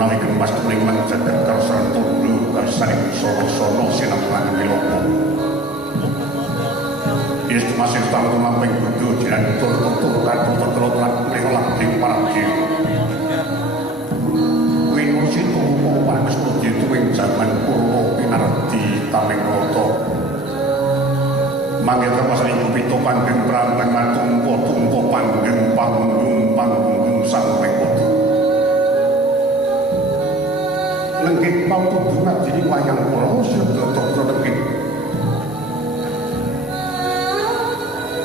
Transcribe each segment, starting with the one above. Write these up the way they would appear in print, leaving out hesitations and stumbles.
menawi kemas tuning menjaga kersan tundu kersaning sono-sono sinampungan milopo yes masih tahu mamping budu jiran tur-tur kadu tertelot lan mriholah ing paragi kuwi kursi tuwa panas putih tuwing jaman purwa pinardi tameng roto mangke terpasan ibu pito panggeng pranteng tumpo panggeng panggung sampai kodo lenggit mau tubuh jadi wayang pulau sudah dokter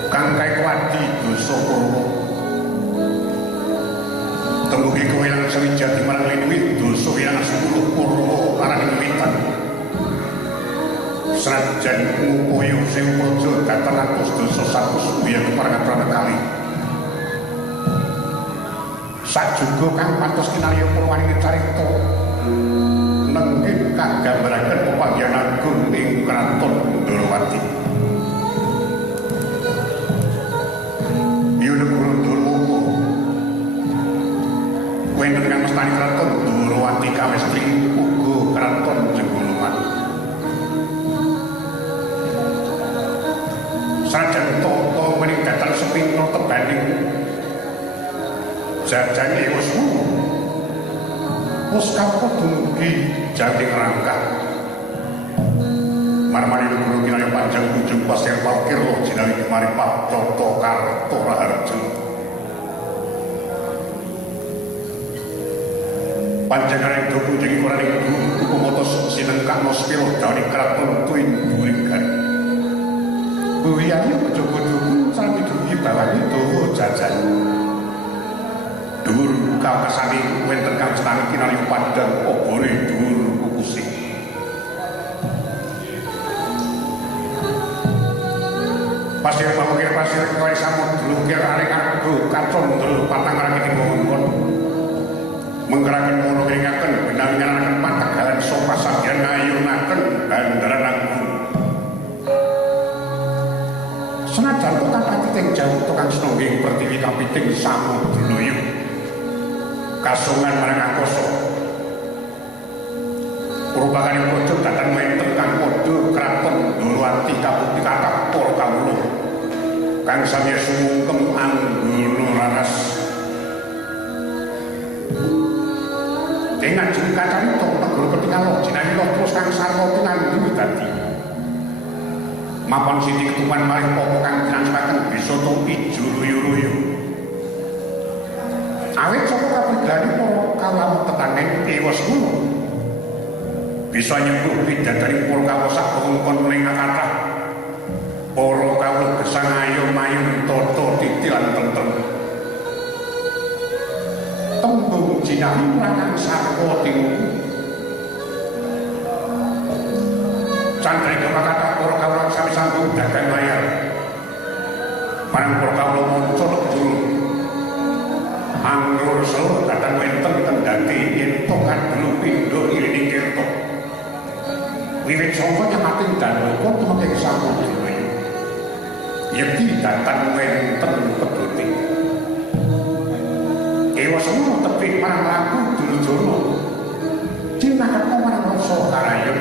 kang kai kwadi dosa purwa temugi kowe lan sawijati marang linuwi dosa yang 10 purwa arane witan senajan ngupoyo sing praja dateng atus dosa 100 biyen keparengan kali sajuga kang pantos kinarya purwaning carita nenggih kagambaraken pepanggihan agung ing kraton Ndorowati Yunegoro Ndorowo wonten kang mestani kraton Ndorowati kawestri uga kraton Jenggoloman sajan tata mening datal sepinto tebaning jajane wis kapok dumugi Jating Rangka marmari guru kinaya panjang ujung pasir parkir loh jinawi kemari Pak Toto Karto Raharjo panjangan itu kunjungi kurang itu kumotos sinengkak nospiro dari keraton tuin durikan buhiannya jogo-jogo sampai dugi bawah itu jajan dhuwur kakasane wenten kang stani kinarya padang obore dhuwur kukusing pasir pamukir pasir kowe samudra kir arek argo kacondro patang rakit ngon menggerakan mono ingaken benang-benang pantegalan sopa sabyan ngayunaken bandaran agung senajan kok kapiting jauh tukang senongging pertiwi kapiting samudra yuk kasungan marang angkasa merupakan yang pojok datang menten kang podo kraton Ndorowati kabukti kathah para kawula kang sami sumungkem anggono raras dengan jeng kacarita negara ketinggalan jinanila terus kang sarwa pinandu dadi mapan sini ketuman maring popo kang dinasraken bisa to ijo ruyu-ruyu awet saka kapribadane para kawula tetanen ewas ngono bisa nyembuh bidadari para kawula sak wewengkon ning kathah para kawula gesang ayo-ayo tata titilan tentrem tembung jinami marang sarwa tingu candrika kathah para kawula sami sambung dagang layar marang para kawula monco dulu anggur selo datang wenten kendati intongan dulu pindo ilining kirto wiwit sangka nyamating dandoko temeke sampun dhewe yekti datang wenten pedoti ewa semua tepik marang laku dulu-dulu cintakan marang rasa karayun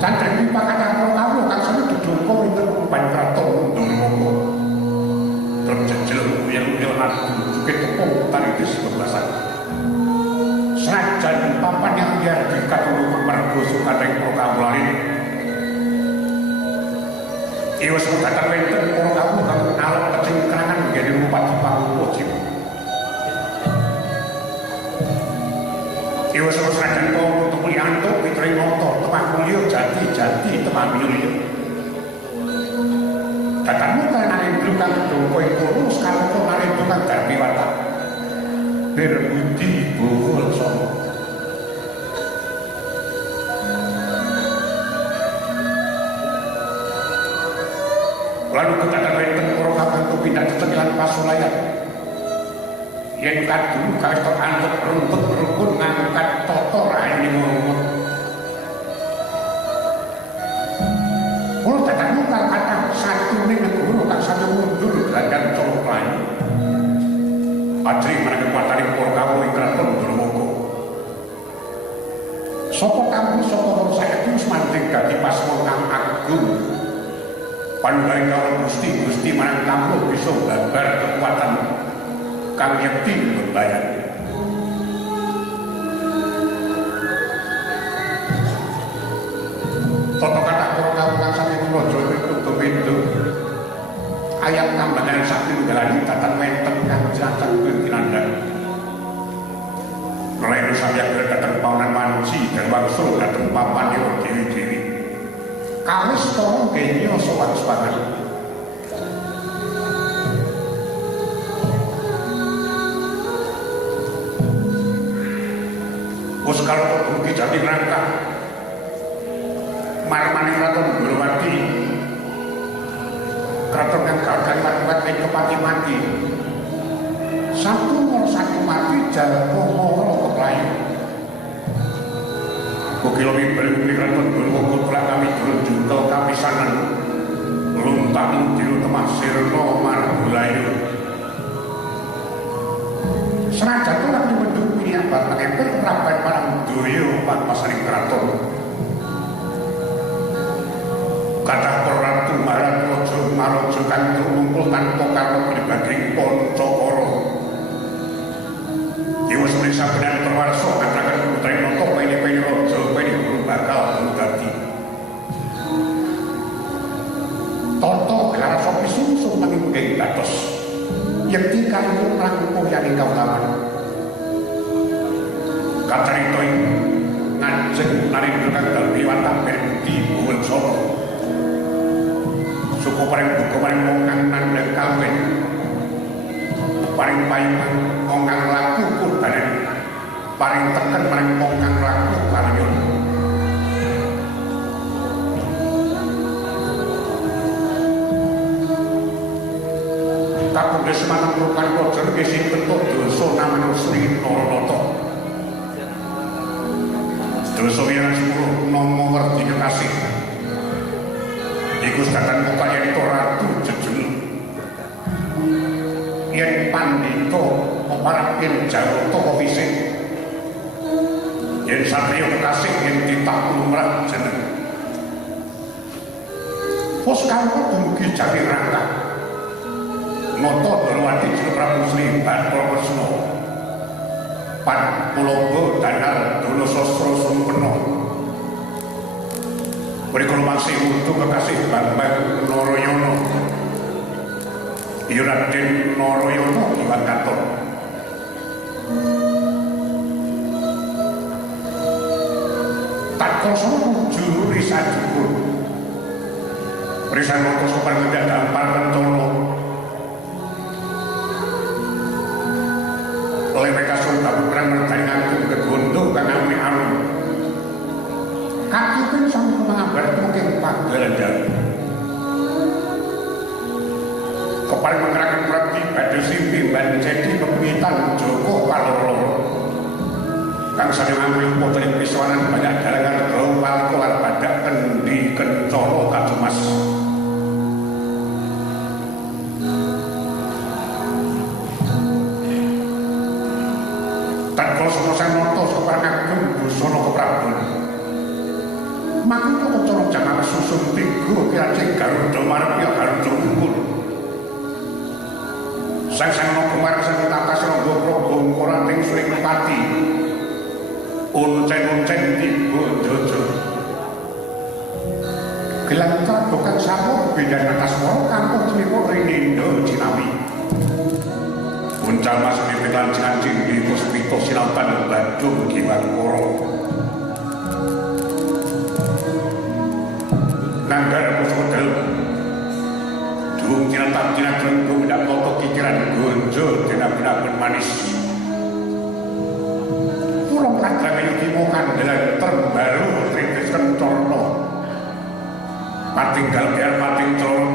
candreng pipakatan pro kang sami dudungko winten Pankraton Ndorowo terjejel uyang-uyang nadu bukit tepung taritis berbelasan senajan papan yang biar dikatulu mergo sukadeng prokawulari iwas mengatakan wenten prokawul kang alat kecingkrangan menjadi bupati Pangupojim iwas senajan kau untuk meliantuk mitring motor temang mulia jati temang mulia datangmu kan narindru kang doko ikulu sekarang kok narindru kang darbi watak berbudi bukul sono lalu ketakan wenten porokapan itu pindah di tenggelan pasulayan yang kadu kawis terantut runtut rukun ngangkat totor ini ngomong kalau datangmu kang kata satu ini negara kang satu mundur gandang colok lain ajri menang kekuatan para kawula ing kraton Durmaka. Sapa kawula sapa saiki wis manting dadi pasma kang agung. Panunggaling kawula Gusti marang kawula bisa babar kekuatan kang yekti bebayang. Toto kata para kawula saking raja kudu pintu. Ayat tambahan sakti nggalani tatan wenten kang jateng kinandhang. Renu samya dhateng paunan manusi dan wangsul dhateng papan dewi-dewi. Kawis tolong genya sowan-sowan. Wes karo dugi jati rangka. Marmane Ratu Ndrawati. Kraton kang kalimat-kalimat ing kepati-mati. Satu mati jalpo moro keplayu. Kukilo mimpi kraton Durmaka telah kami turun junta kapisanan. Luntang diru temah sirna margulayu. Senajan to lan diwedhu pilihan batang enter praban marang Durya pasaring kraton. Kathah peratu marat raja maraja kang ngumpul tanpa karo pribadi Pancakara. Dewa Sri sabenan perwarsa ngaturaken putra nata pene-pene raja pene guru bakal dadi. Tata gelar sopi sungsung manginggih dados yekti kalimun rangkuh yani kautaman. Kacarita ing ngajeng narendra kang dalem watah berdi buwel sono. Suku paring buka paring mongkang nandang kawin paring payungan mongkang laku kurbanan paring teken paring mongkang laku kalanyon. Kapungge semanang rukan rojer kesi bentuk dosa namanya Sri Naranata. Dosa yang sepuluh nomo werdi kekasih iku sedatan muka yen ratu jejul yen pandita peparakin Jarata wisik yen satriya kekasih yen ditakluk lumrah jeneng pos kanggo dumugi jati rangka nata Ndrawati Juru Prabu Sri Bathara Kresna Pan Pulamba Danar Dana Sastra Sumpena Mriko masih untuk kekasih Bambang Narayana. Ya Raden Narayana Kiwang Katon. Tak koso nuju risan jupur. Risan nata sopan ngendak dampar rencana. Lewek kasul babu perang mertani nganggung kegondo kang ame arum. Kaki pun sampai mengambar mungkin panggalan dalam. Kepada menggerakkan berarti pada simpi menjadi pemitan Joko Paloro. Kang sering ambil potret pisawanan banyak dalangan global kelar badak kendi kencoro kadumas. Tak kalau semua noto separang ageng busono keprabun. Makanya kalau jangan susun tiga kira-kira Garuda Marpia Garuda Unggul. Sang no kemarin sang tatas rogo progo korating sering pati. Uncen tiba jojo. Gelantar bukan sapo beda atas moro kampung Cilipo Rinindo Cinawi. Uncal mas pipilan cancing di Puspito Silautan Badung Kiwang Koro. Nanggar musodel dung tinatap tinatenggung dan moto kikiran gonjo tinap-tinap manis pulang ladrang dimokan dengan terbaru Tritis Kencorno patinggal biar pating colon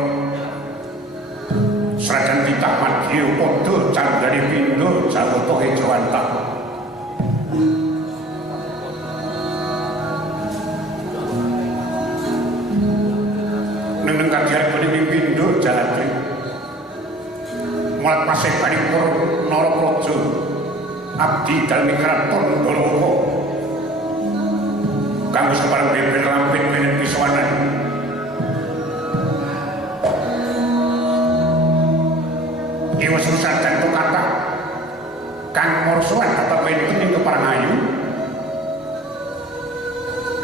serajan titah madhya podo canggani pindo jawata hijawanta neneng kajian kuning pindo jalan mulat pasebanipun Narapraja abdi dalem kraton Ndarawa kanggo separang beber lampit menen pisawanan iwas rusadan kata kang morsoan tetep wenten ing Keparangayu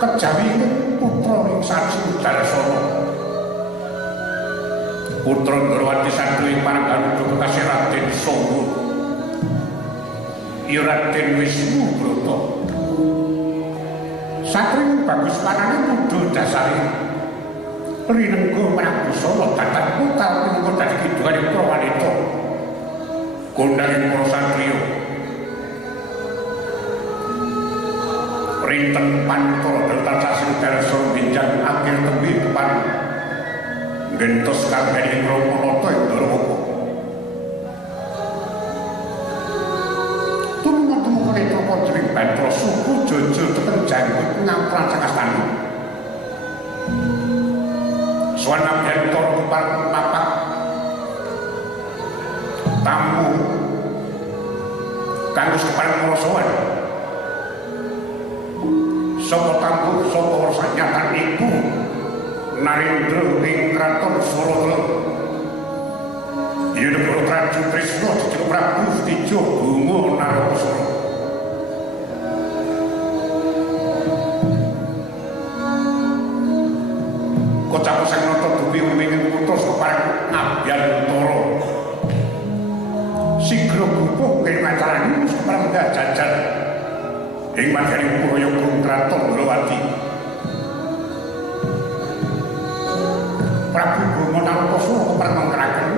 kejawi putra ing sasi Udarasana putra Ndrawati Sandhu ing Paranggaruda kekasih Raden Sangga ya Raden Wisnubrata satring bagus panane kudu dasare rinengga Prabu Sala dadak putal mengko dadi kidungan para wanita kondhanging para satriya rinten pantara dalan sasi Udarasana benjang akhir tembe depan gentos kangge Ramanata ing Ndarawa tumungkul Trapa Jering Batra suku Jaja teken jangkut ngampran sakastani Swana Bentara kepar mapak tamu kanggo kepareng marasawan sapa tamu sapa warsanyatan iku Narendra ing kraton Suralaya Yudhakara Traju Trisna Ditya Prabu Stijo Buma Narakasara Kocap sang nata duwi winging putra kepareng Abyantara sigra bubuh ing macarani kepareng jajar ing madyaning Prayaga kraton Ndrawati Prabu Buma Narakasara kepareng mangkaraken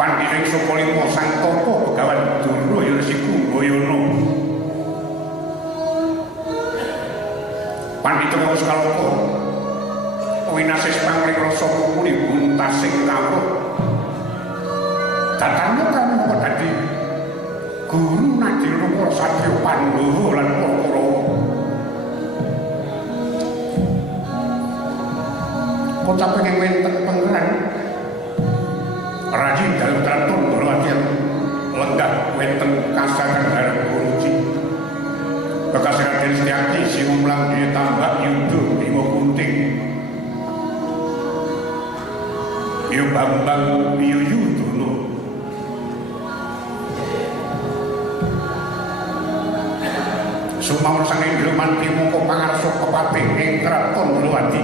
Pandhiring Sokalima sang tapa Begawan Duraya Resi Kumbayana Pandhita Kalaka winasis pangling rasa mumuni buntasing kawruh datangnya kang dadi guru Nadira para satriya Pandhawa lan para Kurawa kocap ing wenten pangeran Raji dalem kraton Ndrawati lenggah wenten kasakan darah Guruji Bekasi Raden Setyaki Simumlang Dene Tambak Yudha Bima Kunting Yu Bambang Wiyudana Sumawur sang Indra Manti mongko pangarsa kepatih ing kraton Ndrawati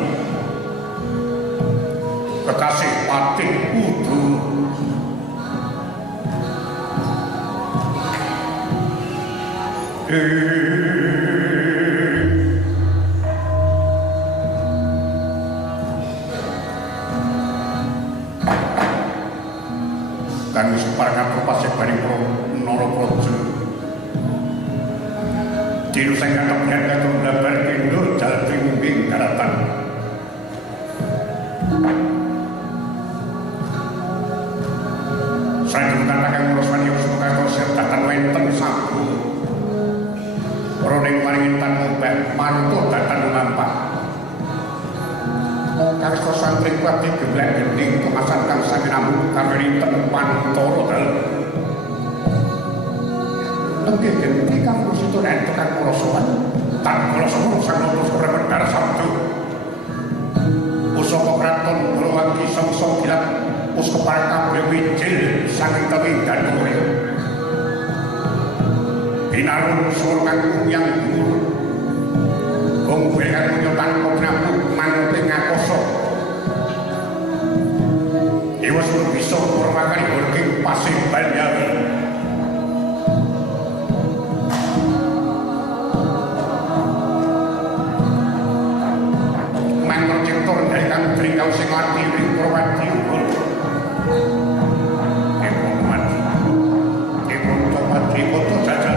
Bekasi Patih Udara kang wis parang pasebaning Narapraja Dino sing katepyan katon gambar pindho jal trimbing daratan Saking katakan Roswani Usmuka Konseptatan wenten sabu Roning maringin tanmubah Maruto datan nampak Mongkari kosantri kuati geblek gending Kemasan kang sami namun Kameri tempan toro dalem Tengge gending kang kursitu nentukan kurosoan Tak kurosoan sang nulus kurang darah sabdu Usoko kraton Ndrawati song-song gilap Uskepareng kabeh wijil sanging tewi danure Binarung sur kang yang dhuwur Gongwe kang nyotan Prabu manting ngakoso Iwas bisa purmakani working pasing Banyawi Mantor cintur dari kang tringkau sing lati ring Prawati Foto jajan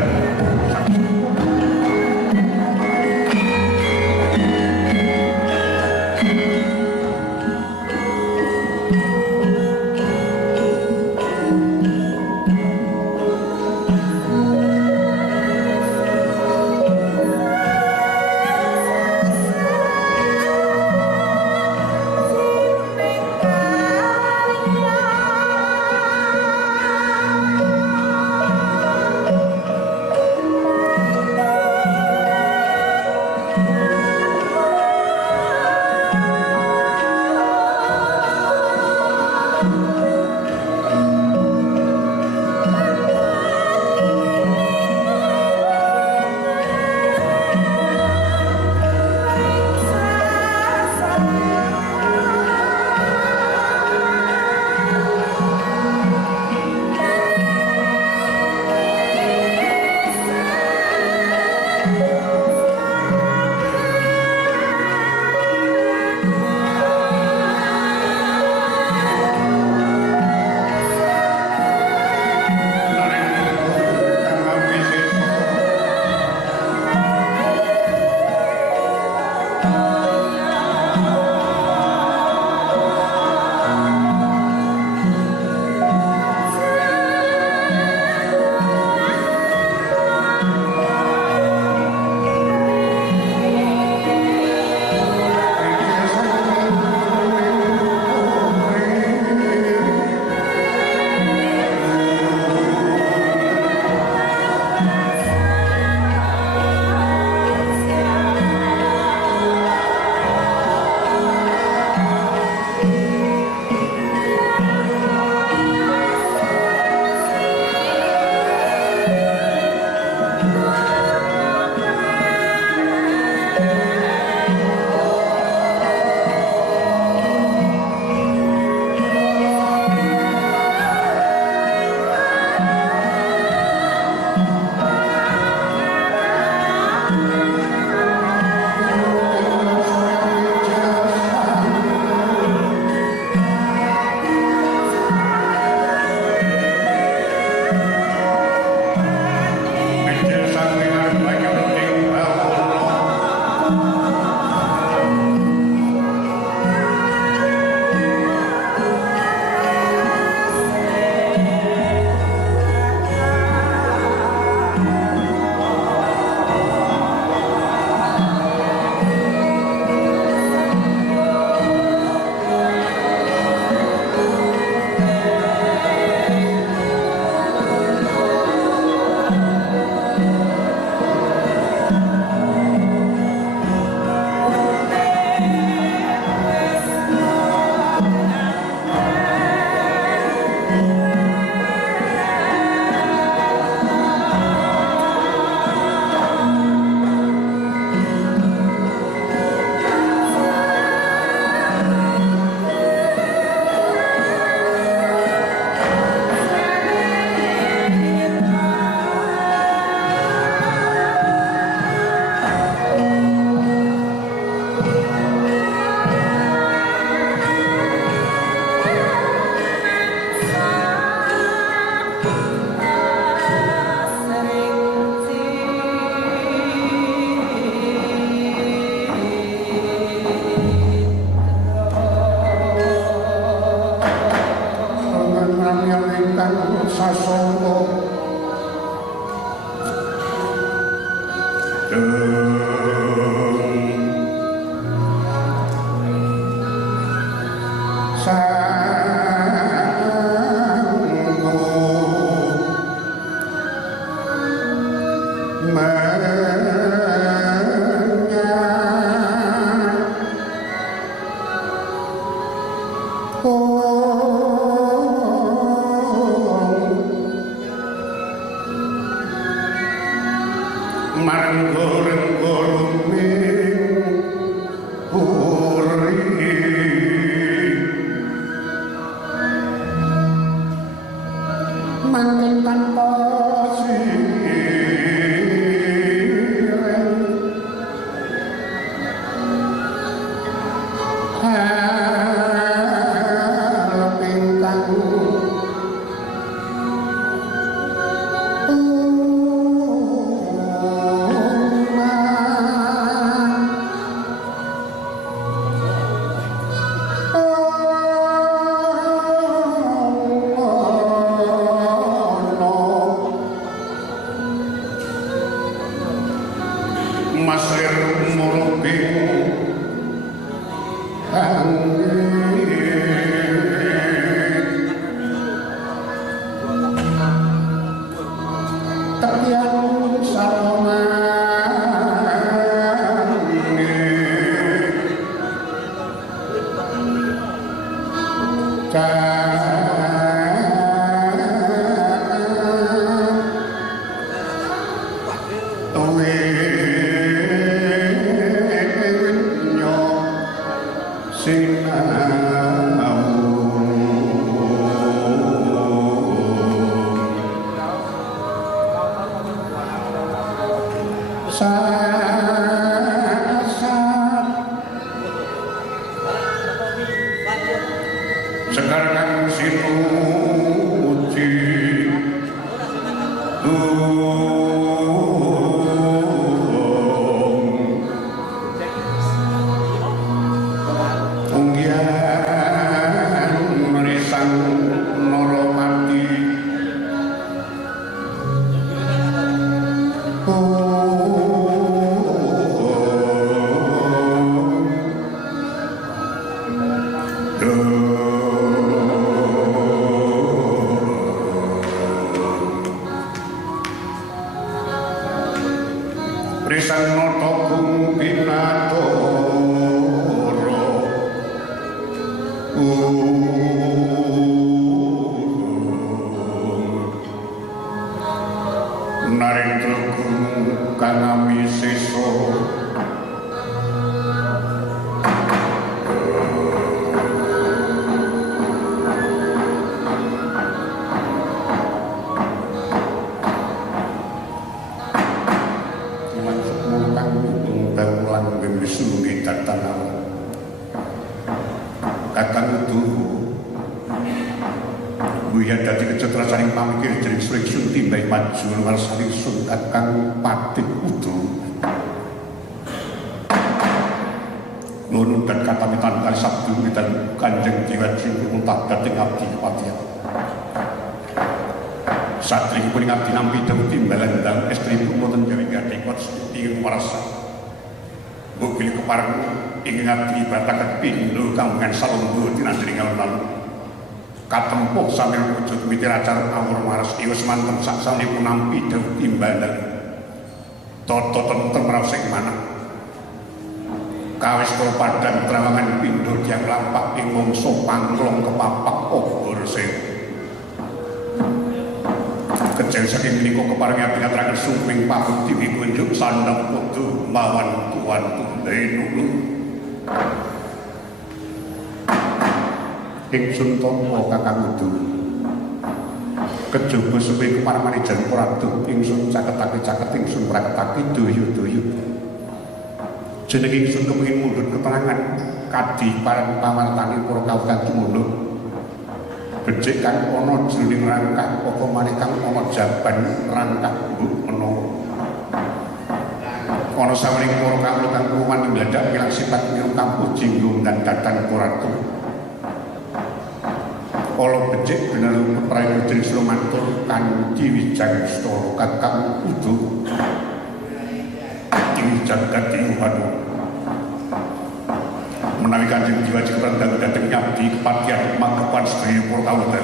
Katempuh sambil wujud mitir acara awur maras iwes mantem saksani punampi dan timbalan toto tentu merasa mana kawis kol padang terawangan pindo yang lampak ingong sopang kelong kepapak obor sewu kecil saking niko keparangnya binatrangan sumping pahut tiwi kunjuk sandang kudu mawan tuan tundai dulu ingsun tomo kakang udu kejaba sepi keparamani jan poradu ingsun caket ingsun praketake doyo-doyo jeneng ingsun kepengin mundhut keterangan kadi parang pawartani para kawuhan tumunduh becik kang ana jroning rangkah apa maneh kang ana jaban rangkah mbok menawa ana saweling para kawula kang kuman ngladak milang sifat mirung kampuh jinggung dan datan poratu Olo becik bener keprayu Dri Slomantur kanthi wijang stara kakang udu ing jagat Yuhanu menawi Kanjeng Diwaji Prandang dhateng nyabdi kepatihan magepan sedaya para kawula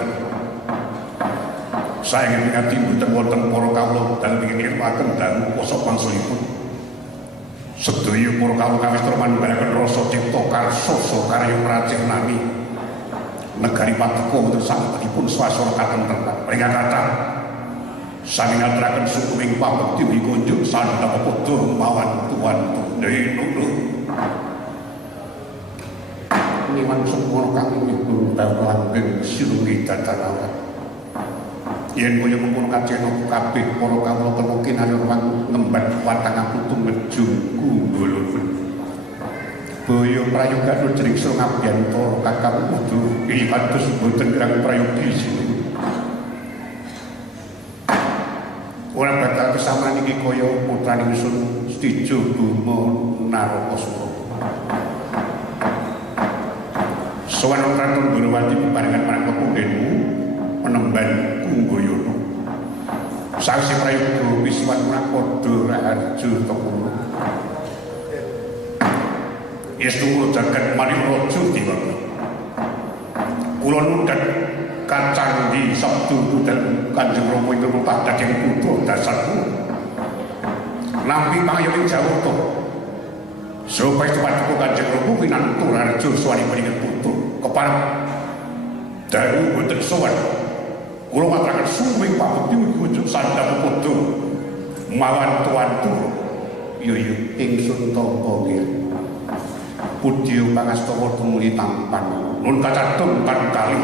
saengga ngati mboten wonten para kawula dalem ingkang ilmuaken dangu poso pangsulipun sedaya para kawula kawis turmanbaraken rasa cipta karsa karya prajih nami negari Paduka wonten sangetipun swasana katenteman pringatan kathah sami ngaturaken sukuming pabekti wikunjuk sandhapa padha mawan tuan tundhe nulu niwan semana kang nyebul langgeng silungi dadanawan yen kaya mengkono kacena kabeh para kawula temukin ana ruang ngembat watang aku tumejung kunggulun Boyo prayoga nujring sel ngabyanto kakang udu ing kados boten kirang prayogi sini. Ora bakal kesamaan iki kaya putrane ingsun Stijo Buma Narakasura. Sowan Ratu Gurawati bebarengan marang pepundhenmu penemban Kunggayana. Sawise prayoga wiswan prapada raharja Tekuna. Yestu jagat mari rojo Margi sabdu dan Kanjeng Rama itu tak dadi putra dasarmu. Nampi pangayoming Jawata. Supaya cepat Kanjeng Rama winantu Raja Suwani Beningan putra kepareng dalu boten sowan. Kula maturaken suwing pabekti kunjuk sandhang padha mawan tuantu. Yo ingsun tampa nggih. Pudya pangastawa tumuli tampan nun kacatun kan kali.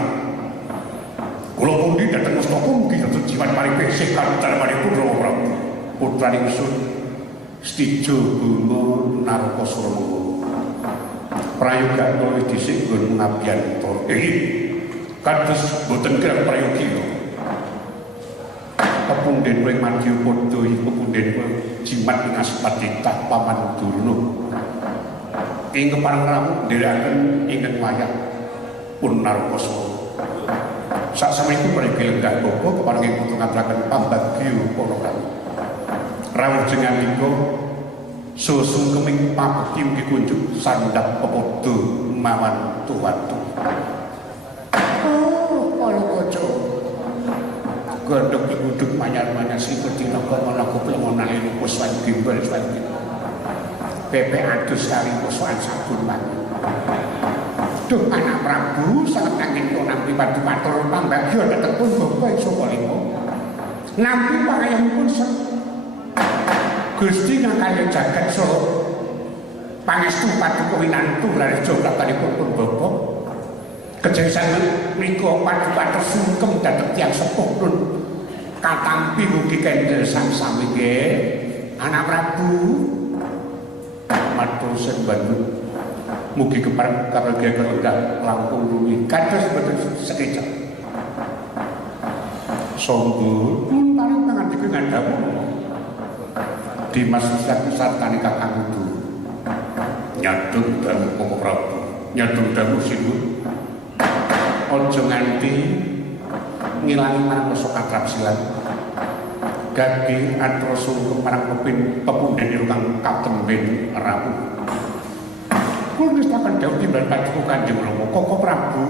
Kula pundi dhateng mustaka mugi dados jiwan paripesih kancamanipun Rama Prabu. Putraning ingsun Stijo Bunga Narkasura. Prayoga luwih dhisik nggon ngabyan tor. Kados boten kirang prayogi. Kepunden kowe madya padha iku kepunden kowe jimat ing Aspadita Paman Durna. Ing kepareng rawuh nderekaken ingkang wayah pun Narkasura. Saksampunipun prayogi lenggah bapa kepareng putra ngaturaken pambagya para kami. Rawuh jengandika susungkeming pabekti mugi kunjuk sandhap pepodo mawan tuwantu. Palakaca gondhok digudhuk manyar-manyar sipeti naga-naga plemonan lupus wan gimbal wan bebek adus kali posokan sabun wan. Duh anak Prabu sanget angin kula nampi padu-matur pambagya dhateng pun Bapak Sokalima. Nampi pangayomipun Gusti ngakali jagat saha pangestu paduka winantu Raja Pratanipun pun Bapak. Kejasan menika paduka sungkem dhateng tiyang sepuh nun katampi mugi kendel sami-sami nggih. Anak Prabu matur sembah mugi kepareng kabagyaan kelenggah langkung rumiyin kados boten sekejap. Songgo paring pangandika ngandhapun Dimas sartane Kakang Kudu nyadung dalu Bapak Prabu nyadung dalu sinten aja nganti ngilangi manungsa katrap silat gage atra sungkem marang pepunden ingkang katemben rawuh. Kula ngestaken dawuh timbang paduka Kanjeng Rama Koko Prabu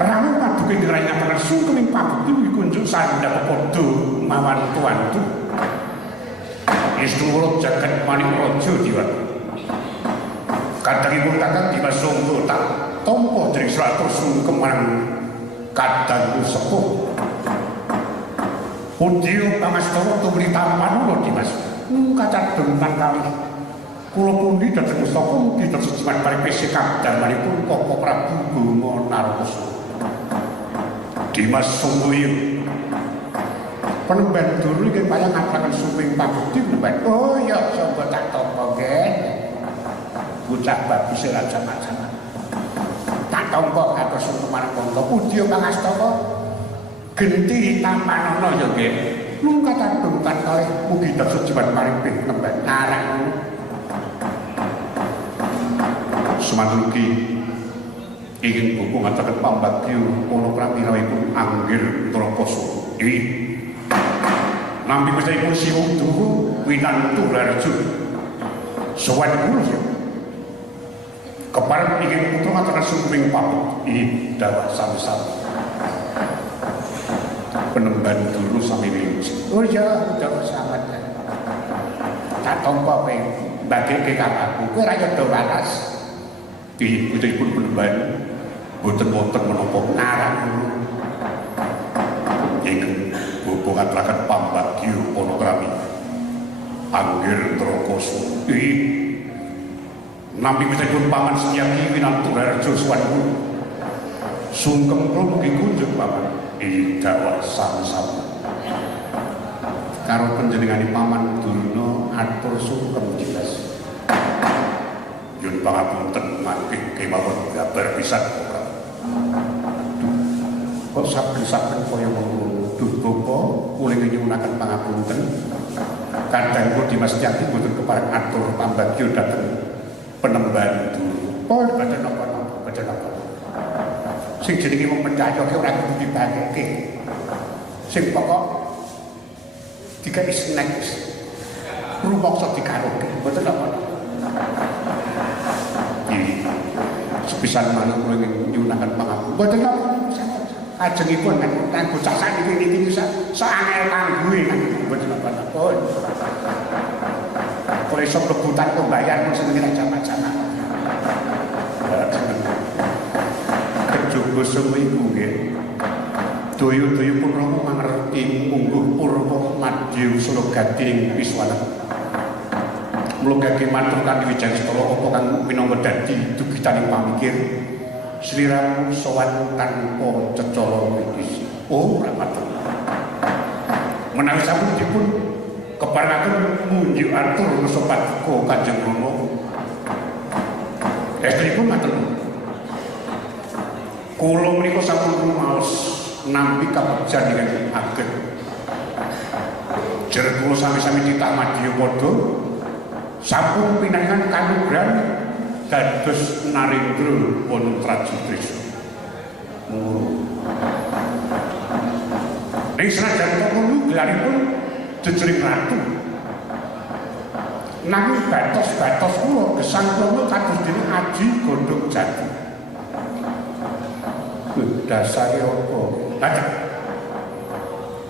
rawuh paduka ingkang nyataken sungkeming pabekti kunjuk sandhap padha mawan tuantu. Istungurut jagat manik rojo diwat kadangipun kakang Dimas Songgo tak tompo dari 100 sungkem marang kadangku sepuh Pudya pangastawa tumuli tampan lho Dimas kacadung kali kula pundi dhateng mustaka mugi dados jimat paripesih kadangipun Koko Prabu Bunga Narkasura. Dimas Songgo penemban dulu iki payah ngaturaken suping pabekti penemban. Oh ya sapa tak tampa nggih. Bocah bagus raja macam. Tak tampa kados marang kanggo Pudya pangastawa genti tampanana ya nggih. Mung katadungkan kalih mugi dados jimat paripin penemban arang. Semantuki ingin buku ngatakan pambagya ana pramirahipun Anggir Trapasa. Nampi pun siwung dulu winantu Raja Suwan kula kepareng ingin putra ngatakan sungkeming pabekti dawuh sami-sami penemban dulu sami winci. Oh ya dawuh sahabat tak tampa kowe bageke kakakku kowe ra yodo waras iki pun penemban boten-boten menapa ngarang ingkang buku ngaturaken pambagya ana krami Anggir Trapasa. Nampi pun paman Setyaki winantu Raja Suwanku sungkem kula mugi kunjuk paman dawuh sami-sami karo panjenengane paman Durna atur sungkem jelas yun pangapunten mangke kemawon gambar pisan kok saben-saben kaya mengkono. Duh Bapa, kula nyuwunaken pangapunten. Kadang kula Dimas Setyaki mboten kepareng atur pambagya dhateng penemban dulu. Oh, boten napa-napa, boten napa. Sing jenenge wong pendhayoke ora kudu dibageke. Sing pokok dikai snack. Rumangsa dikaroke, boten napa-napa. Iki sepisan manut kula nyuwunaken pangapunten. Boten napa. ajengipun kan bocah sakniki iki saangel kangguwe kan mboten napa-napa. Kok iso rebutan pembayar pun seneng jaman-jaman. Kejaba sumiku nggih. Doyo-doyo pun romo mangerti mungguh purwa madya sura gading wiswana. Mula kangge matur kanthi wijaksana apa kang minangka dadi dugitaning pamikir sliramu sowan tanpa cecara medis. Oh, matur. Menawi sampun dipun keparengake munjuk atur sopan duka Kanjeng Rama. Estripun matur. Kula menika sampun rumaos nampi kabegjan ingkang ageng. Jer kula sami-sami titah madya padha sampun pinangan kanugrahan dados narendra wonten Trajutrisna. Ning senajan kono gelaripun jejering ratu. Nanging batos-batos kula gesang kula kados dene Aji Gondhong Jati. Dasare apa? Lajeng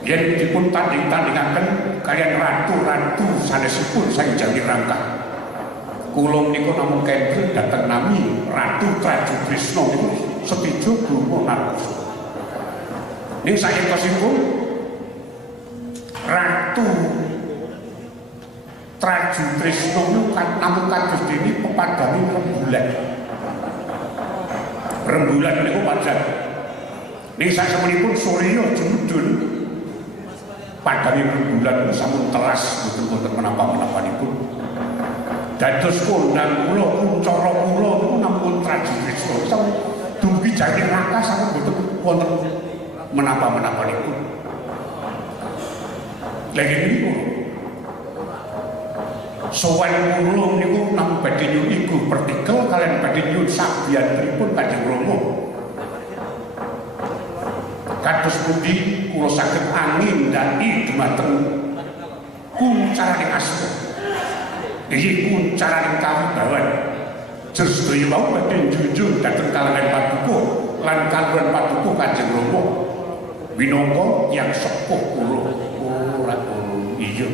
yen dipun tanding-tandingaken kaliyan ratu-ratu sanesipun sanjang rangka. Kula menika namung kenging dhateng nami Ratu Trajutrisna niku Setija Brahma Narkoso. Ning saengkosipun Ratu Trajutrisna niku namung kados dene pepadane rembulan. Rembulan niku pajar. Ning sasampunipun Surya Jumudun padane rembulan sampun telas boten menapa-menapanipun. Dados kondang kula kuncara kula niku namung Trajutrisna. Dumugi jane rangka sampun boten wonten menapa-menapanipun. Lagi niku sowan kula niku namung badhe nyuwun iku partikel kalian badhe nyuwun sabiyanipun Kanjeng Rama. Kados pundi kula saged angindani dumateng kuncaraning asma. Iki kuncaraning kawibawan. Jer sedaya wau badhe njunjung dhateng kalangan paduka lan kaluhuran paduka Kanjeng Rama minangka yang sepuh kula. Ora iya.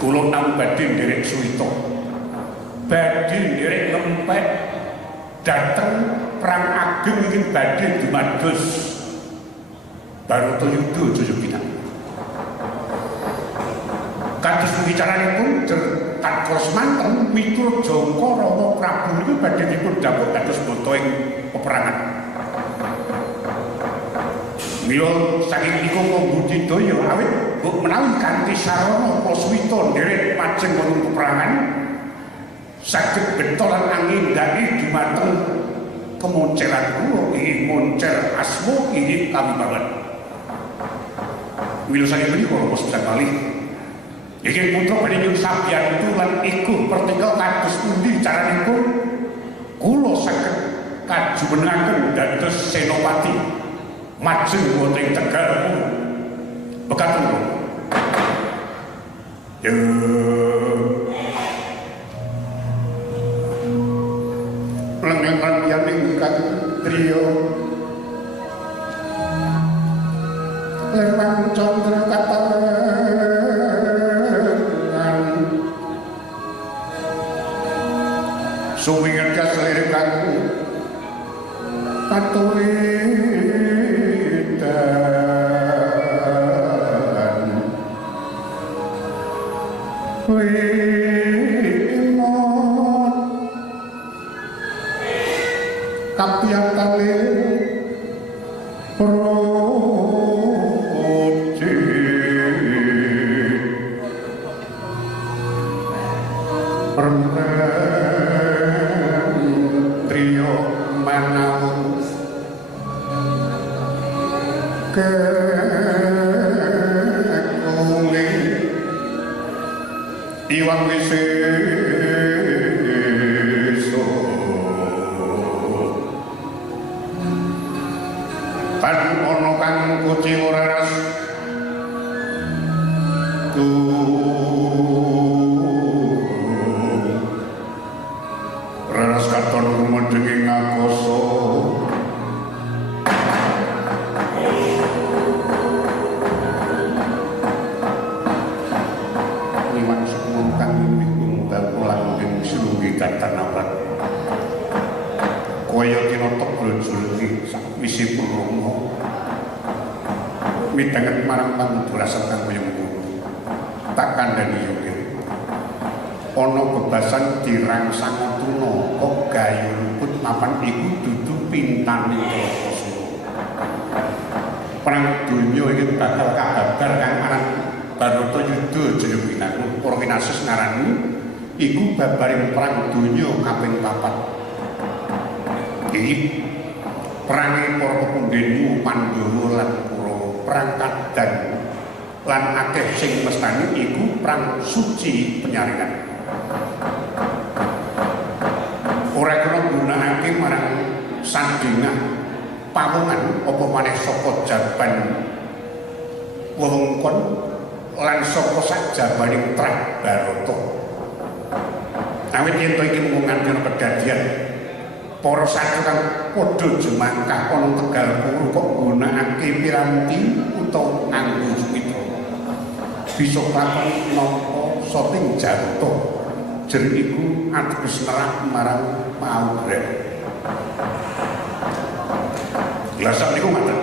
Kula namung badhe nderek suwita. Badhe nderek lempet dhateng perang ageng iki badhe dumados Baratayuda Jayapinang. Kados wicaranipun tatkala semanten miturut jangka Rama Prabu niku badhe dipun dapet dados bata ing peperangan. Mila saking niku Budidaya awit mbok menawi kanthi sarana Praswita nderek majeng wonten peperangan saged betolan angindani dumateng kemonceran kula inggih moncer asma inggih kawibawan. Mila saking menika kula pisan malih inggih putra badhe nyuwun sabiyantu lan iku partikel kados pundi caranipun kula saged kajumenengaken dados senopati majeng wonten Tegal bekaten kula. Lengan yaning katriya lemang candra katarengan suwingan kaslirikan paturitan wimon kapiyatane proji permen trio manau kekuning iwang wiseso kan ana kang kuciwa raras raras katon rumedeng ing ngakasa Waya kinata brojolke sakwise Rama midhanget marang pangudarasan kang kaya ngono. Tak kandhani yo ana bebasan dirangsang tuna kok gayu luput mapan iku dudu pintane Trokasura. Perang donya iki bakal kababar kang aran Barata Yudha Jayawinata. Para kinasis ngarani iku babaring perang donya kaping 4. Iki perange para pepundhenmu Pandhawa lan Kurawa, perang kadang lan akeh sing mestani iku perang suci penyaringan. Ora kena gunakake marang sandingan pawongan apa maneh saka jaban wewengkon lan saka sak jabaning trah Barata. Awit yen to iki mung nganti kedadian para satru kang padha jumangkah ana Tegal Puru kok gunakake piranti utawa nganggo mitra. Bisa lakon napa soting jantung. Jer iku ateges nerah marang paugrek. Lah sakniku ngoten.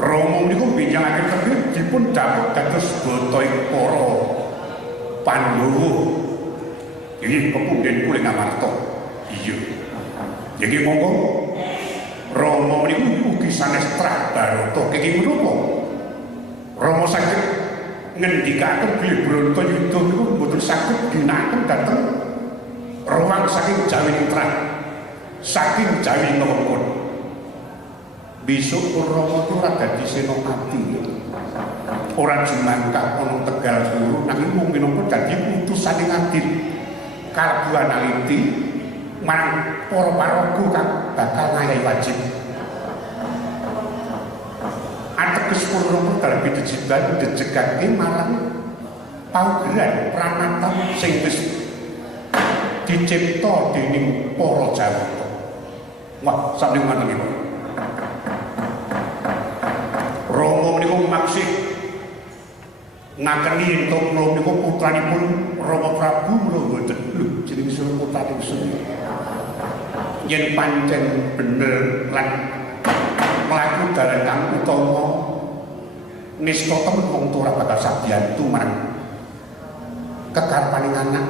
Rama niku binjangake tebih dipun dapet dados botoing para Pandhawa. Iki pepundhen kula Ngamarta. Iya. Jadi monggo Rama niku ugi sanes trah Barata. Kenging menapa? Rama saged ngendikaken bilih Brata Yudha niku mboten saged ginakaken dhateng ruang saking Jawi trah, saking Jawi wewengkon. Besok Rama iku ora dadi senopati. Ora jumangkah ana Tegal Puru nanging mung minangka dadi utusane adil kabuan aliti marang para paraga kang bakal ngayahi wajib. Ateges Purna dalem dijiban dijegake marang paugeran pranatan sing wis dicipta dening para Jawata. Wah, sampeyan ngoten iki. Rama niku maksih ngakeni ento kula niku putranipun Rama Prabu lho mboten. Lho, jeneng suruh putrane sendiri. Yen pancen bener lan mlaku dalan kang utama nista temen wong tuwa bakal sabiyantu marang kekarepaning anak.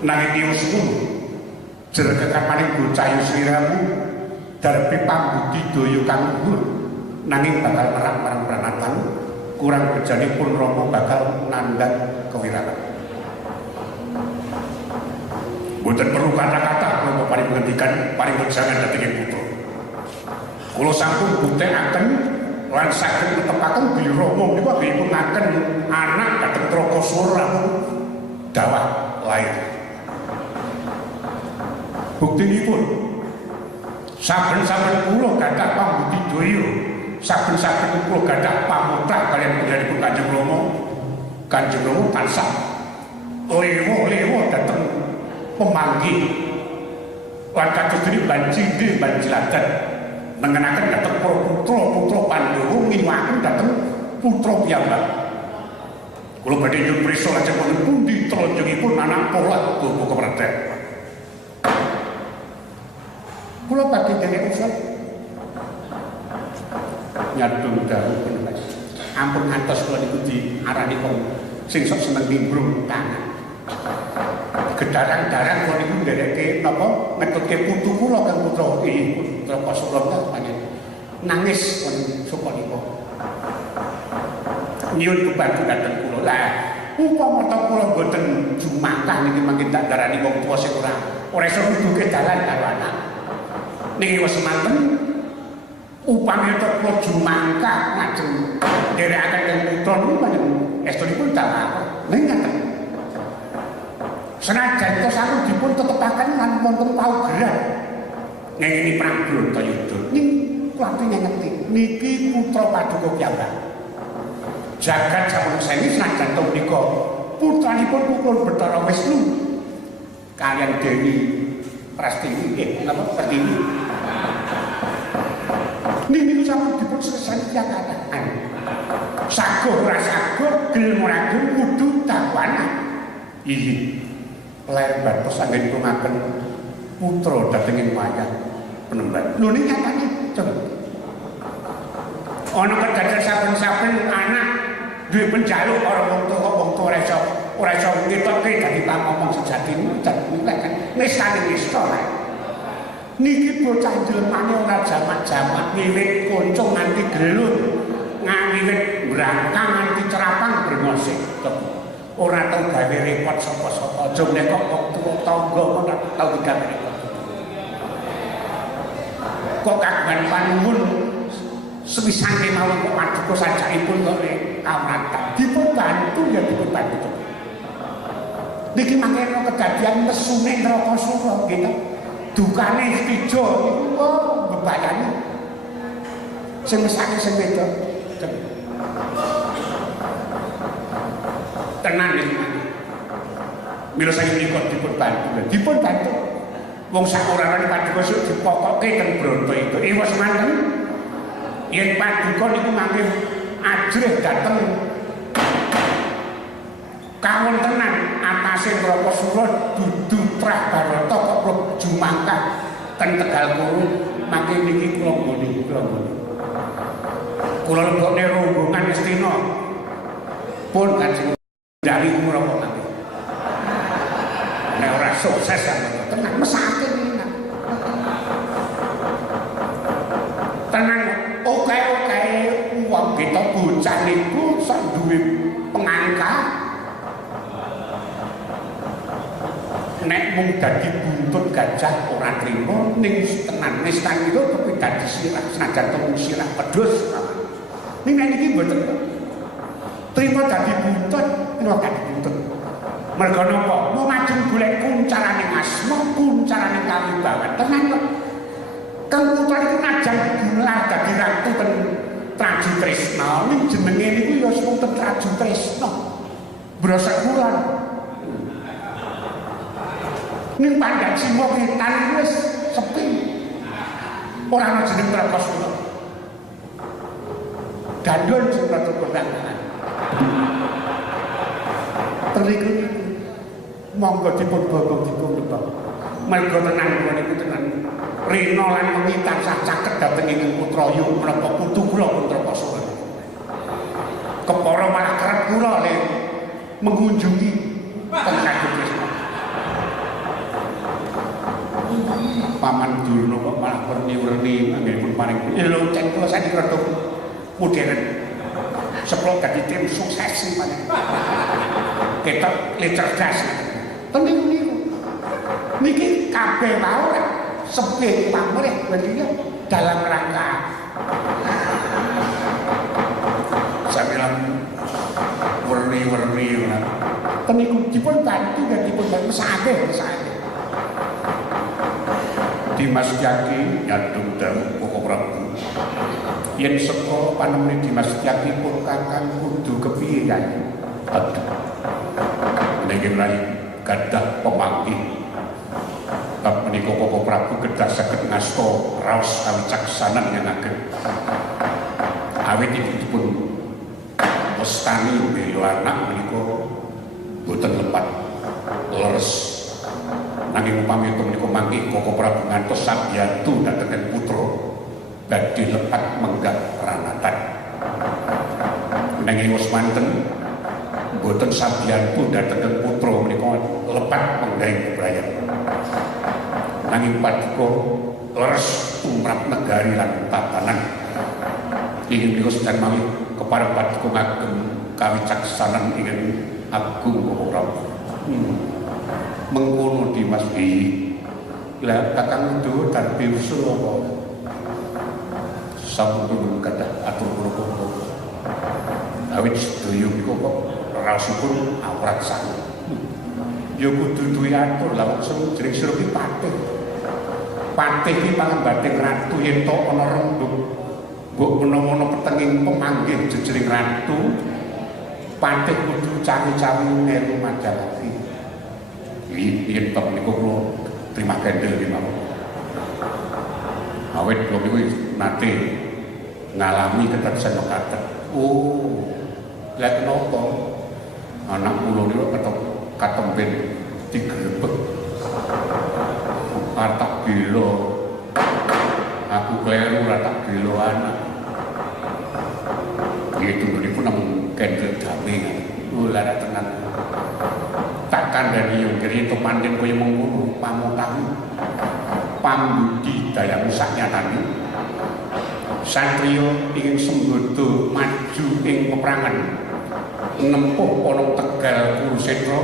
Nanging Yusuf jer kekarepaning bocah sliramu darbi pambudi daya kang luhur nanging bakal merang marang pranatan kurang bejanipun Rama bakal nandhang kewiraten. Mboten perlu kata-kata kula paring ngendikan paring wejangan dhateng putra. Kula sampun buktekaken lan saged netepaken bilih Rama niku nggih ngaken anak dhateng Trokasura dawah lair. Buktinipun saben-saben kula gadah pambudidaya, saben-saben kula gadah pamutrah kaliyan pundhanipun Kanjeng Rama. Kanjeng Rama tansah lewo-lewo dhateng pemanggih lan kados dene banjide banjiladan mengenaken dhateng para putra-putra Pandhawa ngiwaken dhateng putra piyambak. Kula badhe nyuwun prisa lajeng wonten pundi tronjongipun anak pola Bapak Kepredhet. Kula badhe dherek usul nyadong dawuh Mas. Ampun ngantos kula niku diarani wong sing sok seneng nimbrung tangan. Gedarang-darang kula niku ndereke napa ngetutke putu kula kang putra iki Trokasura panjen nangis wonten supanipun. Nyuwun kebantu dhateng kula. Lah upama ta kula boten jumangkah niki mangke tak darani wong tuwa sing ora iso nuduhke dalan karo anak. Niki wis manten upami ta kula jumangkah ngajeng nderekaken kang putra niku panjen estunipun dalem. Ning ngaten. Senajan to saru dipun tetepaken lan wonten paugeran ngene Prabu Brata Yudha. Ning kuwi ngerti niki putra Paduka piyambak. Jagat sampun seni senajan to menika putranipun Kukul Bathara Wisnu kaliyan Dewi Prastiwi napa Pertiwi. Niki sampun dipun sesani keadaan. Saguh ora saguh gelem ora gelem kudu dakwana. Iki lair batos anggenipun ngaken putra dhateng wayah penemban. Lho niki nyatane coba. Ana kedaden saben-saben anak duwe penjaluk ora wong tuwa ora iso ngetokke dadi pangomong sejatine nistane nista wae. Niki bocah jelemane ora jamak-jamak wiwit koncong nganti grelun, ngawiwit brangkang nganti cerapang brengosik. Ora tau gawe repot sapa-sapa. Aja nek kok tuwa tangga ora tau digawe repot. Kok kagungan panuwun semisane mawon kok paduka sajakipun kok kawratan. Dipun bantu ya dipun bantu. Niki mangke kedadian mesune neraka sura nggih. Dukane pijo niku bebayani. Sing mesake sing wedok. Tenan iki. Mila saya menika dipun bantu. Wong sak orane paduka sok dipokoke teng Bronto itu. Iwas manten. Yen paduka niku mangke ajrih dateng kawontenan atase neraka sura dudu trah barata kok jumangkah ten Tegal Koru mangke niki kula nggone. Kula lebokne rombongan Astina. Pun kanjeng dari neraka mangke. Nek ora sukses tenan mesake niki. Tenan oke wong kita bocah niku sak duwe pengangkat. Nek mung dadi buntut gajah ora trima ning tenan nistan itu tapi dadi sirah senajan temu sirah pedhus ning niki mboten trima dadi buntut ora dadi buntut mergo napa mau maju golek kuncarane asma kuncarane kawibawaan tenan kok kang putra iku najan gelar dadi ratu ten Traju Tresna ning jenenge niku ya wonten Traju Tresna brosok kulon. Ning Pandhan Sima Wetan wis sepi. Ora ana jeneng neraka sura. Dandun sing rada kondangan. Triku monggo dipun bobok dipun lebak. Mergo tenan kula niku tenan rena lan wengi tansah caket dhateng ing putra yu menapa putu kula neraka sura. Kepara malah kerep kula le mengunjungi teng Traju Tresna. Paman Durna kok malah werni-werni anggenipun paring lho cek kula saiki rada modern. Seplok dadi tim sukses paling. Ketok le cerdas. Tenan niku. Niki kabeh wae sepi pamrih beliau dalam rangka sampeyan werni-werni ngono. Teniku dipun bantu dan dipun mesake. Dimas Kyaki nyadung dawuh Koko Prabu yen saka panemene Dimas Kyaki pun kakang kudu kepiye Kyai. Aduh niki rai gadah pemanggih bab menika Koko Prabu kedah saged ngasta raos kawicaksanan yang ageng awit dipun pestani bela anak menika boten lepat leres. Nanging upami menika mangke Koko Prabu ngantos sabyantu dhateng putra badhe lepat menggak ranatan. Nanging wis manten boten sabyantu dhateng putra menika lepat menggaring bebrayat. Nanging paduka leres tumrap negari lan tatanan. Ingin menika sedang mawi kepareng paduka ngagem kawicaksanan ingin agung Koko Prabu. Mengkono Dimas iki lah kakang dhuwur darbi usul apa sampun kathah atur kula awit sedaya niku kok rasipun awrat sanget ya kudu duwe atur lah wong jeneng sira iki patih iki pangembating ratu yen tok ana rembug mbok menawa petenging pemanggih jejering ratu patih kudu cawi-cawi melu Madalati. Yen tok niku kula terima kendel iki mawon. Awit kula niku nate ngalami kedadosan mekaten. Oh. Lah kenapa? Anak kula niku ketok katemben digrebeg. bela. Aku kleru ora tak bela anak. Itu nipun namung kendel dame. Ora tenan. Tak kandhani yo krito pancen kaya mengkono pamutahi. Pambudi dalam saknyatane. Satriya ingin sembada maju ing peperangan. Nempuh ana Tegal Kurusetra.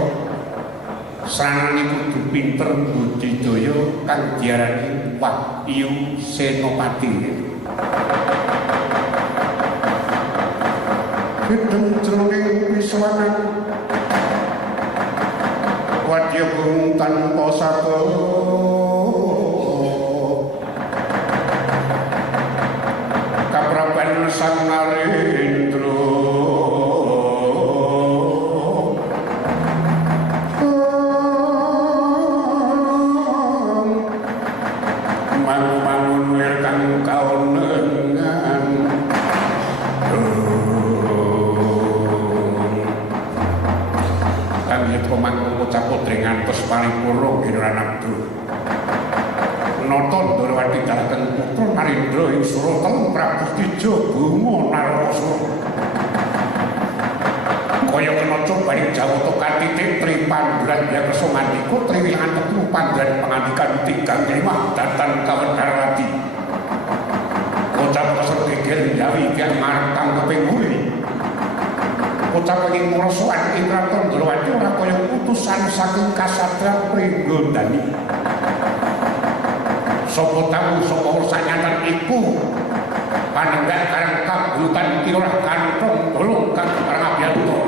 Sranane kudu pinter budidaya kang diarani Wahyu Senopati. Gedung jroning wiswanan wadya gunung tanpa saka kapraban sang Narendra mangun lir kang kaunengan kang yeta mangkung ucap putri ngantos paripurna Giranabdu nata Ndarawati dhateng putra Narendra ing Suratel Prabu Teja Buma Narakasura kaya kena cobaning Jawata katitik Tripandran Yaksa ngandika triwilangan tetu pandran pangandikan tigang limah datan Kawendarawati ucap kesel geger Jawi kang marang tanggeping muli ucap ing murasoan ing Kraton Ndarawati ora kaya utusan saking Kasadran Pringgondani sapa tamu saka sanyatan iku panenggak karang kabutan kirah kantong dolong kang parang abiyantara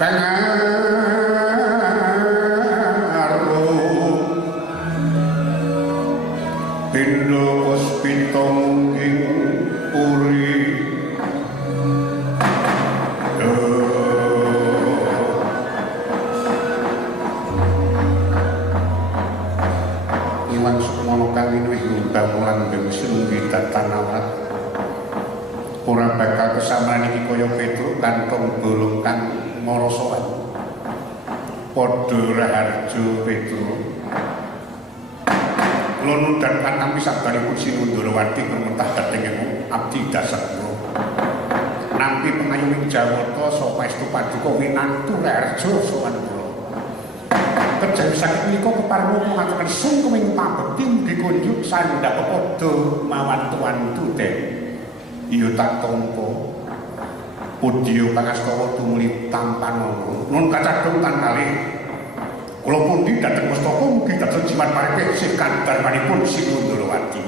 kangaro pindha puspita mungking uri iwang sukmono kang winuh ngundang mulan bengsun widatanawat ora bakal kesamran iki kaya Petruk kantong bolong kang marasowan padha raharjo Petruk lunu dan kanang pisabanipun Sinundrawati kementah dhateng abdi dasar kula nampi pengayuning Jawata sapaestu paduka winantu raharjo sowan kula kejawi sakit menika kepareng ngataken sungkeming pabekti dikunjuk sandhak padha mawantu-wantu den iya tak tampa Pudya pangastawa tumuli tampanono nun kacadhong tan kalih kula pundi dhateng mustaka mugi dados jimat paripih sih kandarmanipun Sinundrawati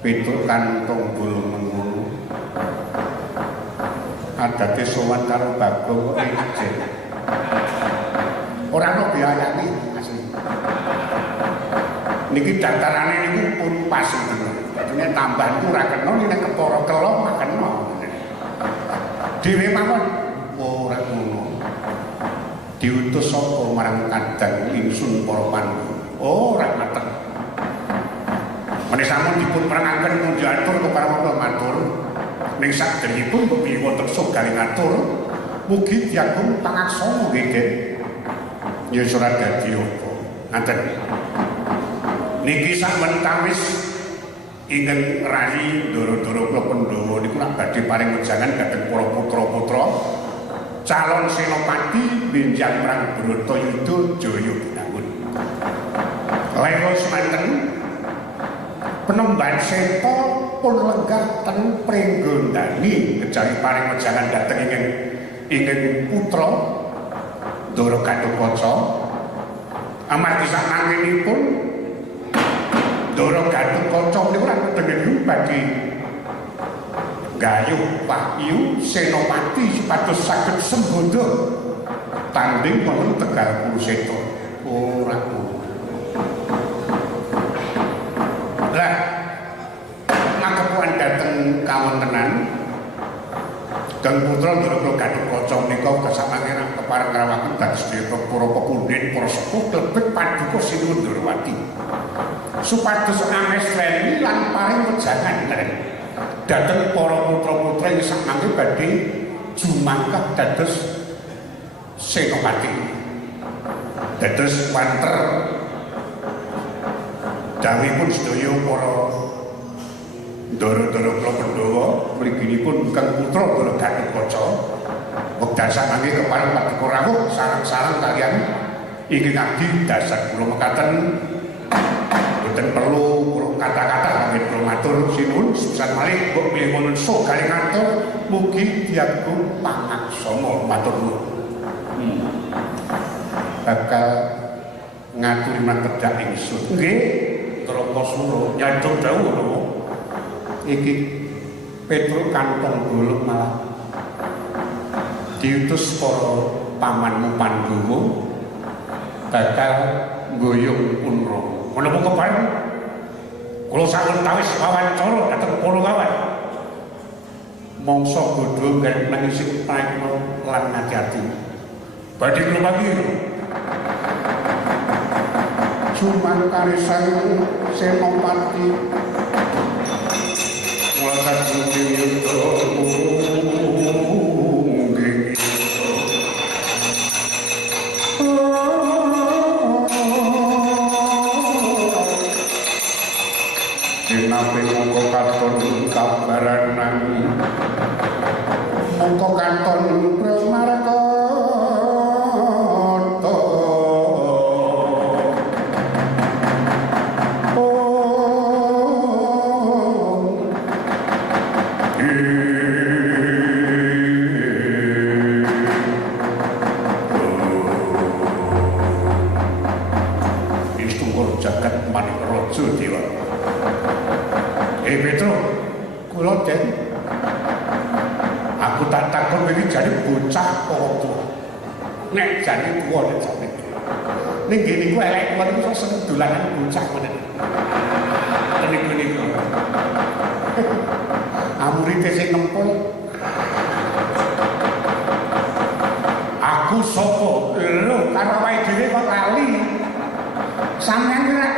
Petruk kantong bolong mengono adate sowan karo Bagong Ijen ora ana biayane asli niki datarane niku pun pas bener dadine tambahan ora kena nek kepara kelok makena dhewe mawon ora ngono diutus sapa marang kadang ingsun para Pandhawa ora ngaten menawi dipun perangaken mugi atur kepareng matur ning sakderengipun kepiye wonten sogaling atur mugi diagung pangaksana nggih ya surat dadi apa ngaten niki samentawis ingkang rayi ndara-ndara kula Pandhawa niku nak badhe paring wejangan dhateng para putra-putra calon senopati benjang perang Bratayuda Jaya Binangun lewat semanten penemban seta pun lenggah ten Pringgondani kejawi paring wejangan dhateng ingkang putra Ndara Gatotkaca amargi saknanggenipun Ndara Gatotkaca niku lan pedhengen badhe gayuh Wahyu senopati supados saged sembodo tanding wonten Tegal Kurusetra ora ngono lah makepuan dhateng kawontenan dan putra Ndara Gatotkaca menika kasamangeran kepareng ngrawakaken dados para pepundhen para sepuh klebet paduka Sinundrawati supados amesreni lan paring wejangan dhateng para putra-putra ing sakmangke badhe jumangkah dados senopati dados wanter dawuhipun sedaya para ndara-ndara kula Pandhawa mliginipun kang putra Ndara Gatotkaca wekdal samangke kepareng paduka rawuh sareng-sareng kaliyan ingkang abdi dasar kula mekaten boten perlu kata-kata kangge kula matur sinuwun sepisan malih mbok pilih wonten sogaling atur mugi diagung pangaksana matur nuwun bakal ngaturi mantedak ingsun nggih Trapasura nyadong dawuh lho iki Petruk kantong bolong malah diutus para pamanmu Pandhawa bakal nggoyong Punrawa menapa kepareng kula sampun tawis wawancara dhateng para kawan mangsa godho nggih nangisi praekna lan ngati-ati badhe kula panggihi jumangkare sang senopati kula kadung yuda Nabi mongko katon kabaranan mongko katon pramarkata Istungkul jagat manik raja dewa Petruk, kula Den aku tak takon iki jane bocah apa Nek jane tuwa nek jane. Ning ngene iku elek kuwi iso seneng dolanan bocah ngoten. Niku. Amurite sing nempel. Aku sapa? Lho, karo awake dhewe kok lali. Sampeyan kira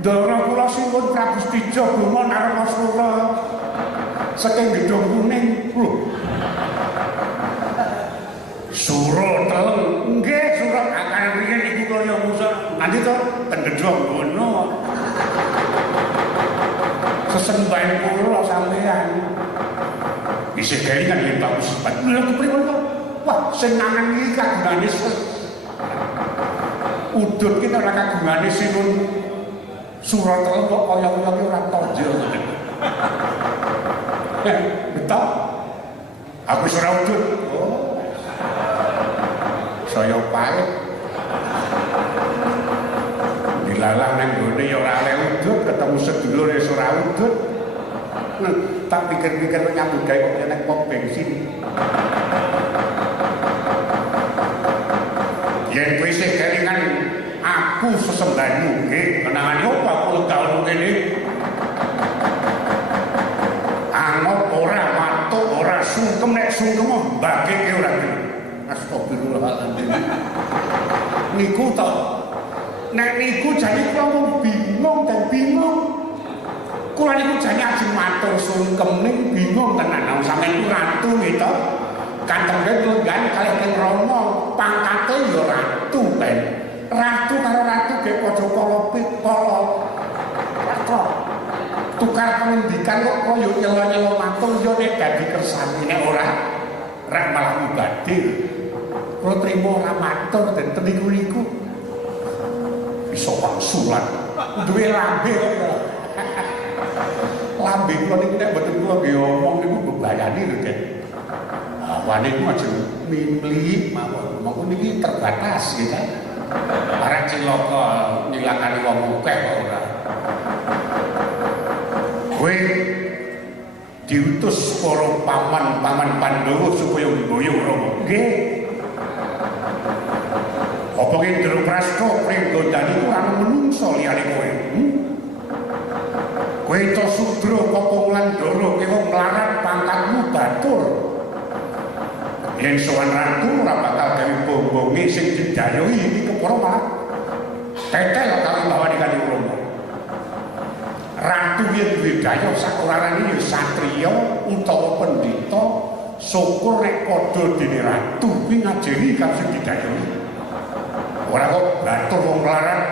ndara kula siwun Prabu Stijo Boma Narmasura. Saking gedhong kuning, lho. Sura teleng, nggih sura akan riyen iku kaya musa. Nanti to ten gedhong ngono. Sesembahan kula sampeyan. Isih kelingan yen Pak Usman. Lha kepripun to? Wah, sing nangan iki kagungane udut kita ora kagungane sinun sura teleng kok kaya-kaya ora tonjol ngoten. Betul? Aku ora udut. Oh. Saya pahit. Dilalah nang gone ya ora oleh udut, ketemu sedulur ya ora udut. Tak pikir-pikir nyambut gawe kok nek pom bensin. Yen kowe isih kelingan aku sesembahanmu nggih, kenangane opo aku taun kene. Angot ora matuk ora sungkem nek sungkem mbageke ora gelem. Astagfirullahaladzim. Niku to. Nek niku jane kula bingung dan bingung. Kula niku jane ajeng matur sungkem ning bingung tenan. Sampeyan ku ratu nggih to. Kantenge lunggan kalih teng Rama, pangkate ya ratu ben. Ratu karo ratu ge padha kala tukar pengendikan kok koyo nyelo-nyelo matur yo nek dadi kersane nek ora rek malah mubadir. Kula trimo ora matur den niku bisa wangsulan. Duwe lambe kok. Lambe kula niku nek mboten kula nggih omong niku bebayani lho, Den. Wane iku aja mimli mawon. Monggo niki terbatas ya kan. Arek cilaka nyilakani wong akeh kok ora. Kowe diutus para paman-paman Pandhawa supaya mboyong Rama. Nggih. Apa ki Druprasta pringgondani ora menungso liyane kowe. Kowe to Sudra Kokong Landara kowe mlarat pangkatmu batur. Yen sowan ratu ora bakal gawe bombonge sing didayohi iki kepara malah tetel karo bawane Kanjeng Rama. Ratu yen duwe daya sakurarane ya satriya utawa pendhita syukur nek padha dene ratu kuwi ngajeni karo sing didayohi. Ora kok batur wong melarat.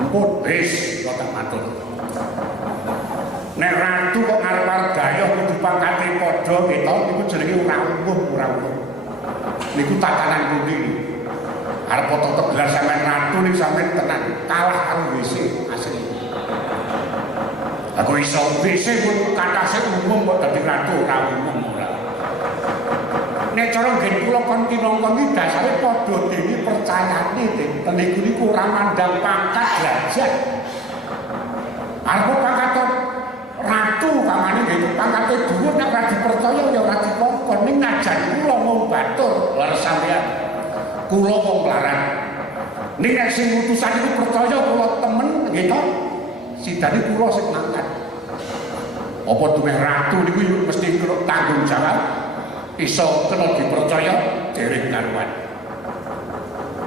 Empun wis kok tak matur. Nek ratu kok arep daya kudu pangkate padha kita niku jenenge ora umum. Niku tatanan pundi. Arep foto gelar sampean ratu ning sampean tenan kalah karo WC asli. Aku iso WC pun katase umum kok dadi ratu ora umum ora. Nek cara nggen kula kon kinongkon iki dasare padha dene percayane niku niku ora mandang pangkat derajat. Arep pangkat ratu kamane nggih pangkate dhuwur nek ora dipercaya ya ora dikongkon ning ngajan kula mung batur ler sampeyan. Kula wong melarat. Ning nek sing utusan iku percaya kula temen nggih to. Sidane kula sing ngangkat. Apa duwe ratu niku mesti kena tanggung jawab. Iso kena dipercaya dereng karuan.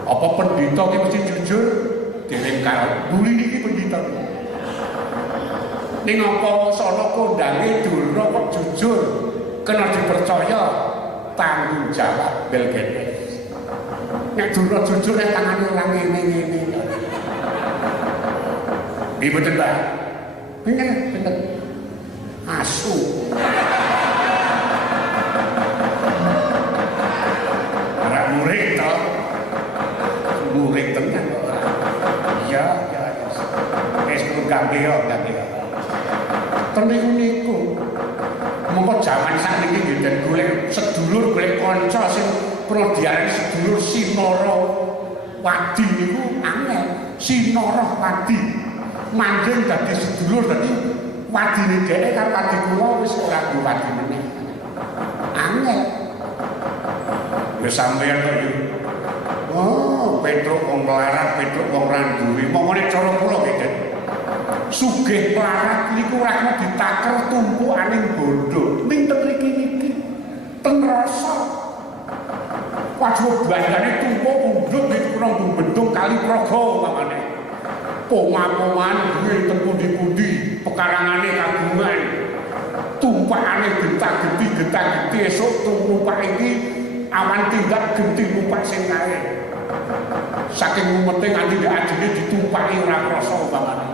Apa pendhita iki mesti jujur dereng karuan. Buli iki pendhita. Ning apa sono kondange Durna kok jujur kena dipercaya tanggung jawab belgene. Nek Durna jujur nek tangane ora ngene-ngene. Iki bener, Mbak. Bener. Asu. Murid toh, murid tenan kok. Iya. Wis kudu gambeyo. Temen niku. Monggo jaman sakniki nggih den golek sedulur, golek kanca sing perlu diarani sedulur Sinara Wadi niku angel. Sinara Wadi. Manjing dadi sedulur dadi wadine dhewe karo wadi kula wis ora duwe wadi meneh. Angel. Wis sampeyan kok yo. Oh, Petruk wong melarat, Petruk wong randuwi. Momone cara kula iki, Den. Sugih melarat niku ora kena ditaker tumpukaning bondo. Ning ten niki ten rasa. Waduh bandane tumpuk unduk niku kena bendung kali praga umpamane. Poma-poman duwe ten pundi-pundi, pekarangane kagungan. Tumpakane getah-geti esuk tumpak iki awan tindak genti numpak sing kae. Saking umete nganti ajene ditumpaki ora krasa umpamane.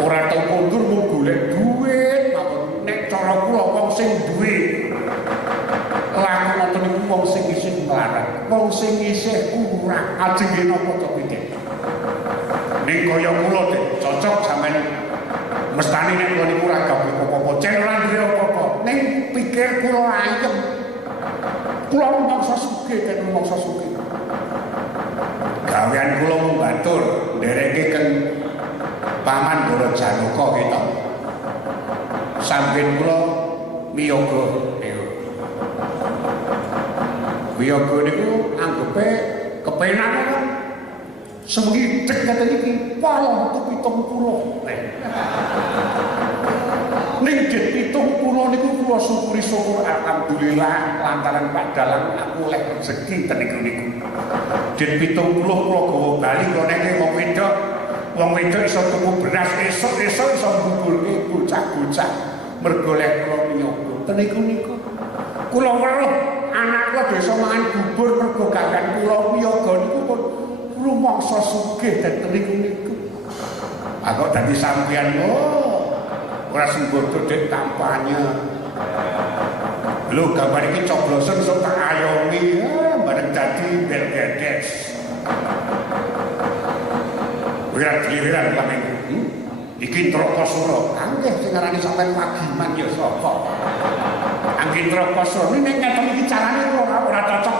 Ora tau kondur mung golek dhuwit mawon. Nek cara kula wong sing duwe laku ngoten niku wong sing isih melarat, wong sing isih kurang ajenge napa to pikir. Ning kaya kula cocok sampean mestani nek kula niku ora gawe apa-apa, cen ora duwe apa-apa. Ning pikir kula ayem. Kula mangsa sugih ten mangsa sugih. Gawean kula mung batur ndereke ken Paman Goro Janaka kita. Sampun kula miyoga niku. Miyoga niku anggepe kepenak kan. Semugi cek kata iki 70. Ning jet 70 niku kula syukur alhamdulillah lantaran Pak Dalang aku lek rezeki ten niku. Jet 70 kula gawa bali kok nek wong wedok iso tuku beras esuk iso nguburke bocah-bocah mergo lek kula nyoba ten niku. Kula weruh anak kula desa mangan bubur mergo gagan kula miyaga niku pun rumangsa sugih ten niku. Aku dadi sampeyan ora sembodo dek kampanye. Lho gambar iki coblosen sok tak ayomi bareng dadi belgedes. Wirat-wirat pamen iki Trakasura. Angge sing ngarani sampean Pagiman ya sapa? Angge Trakasura ning ngeten iki carane ora cocok.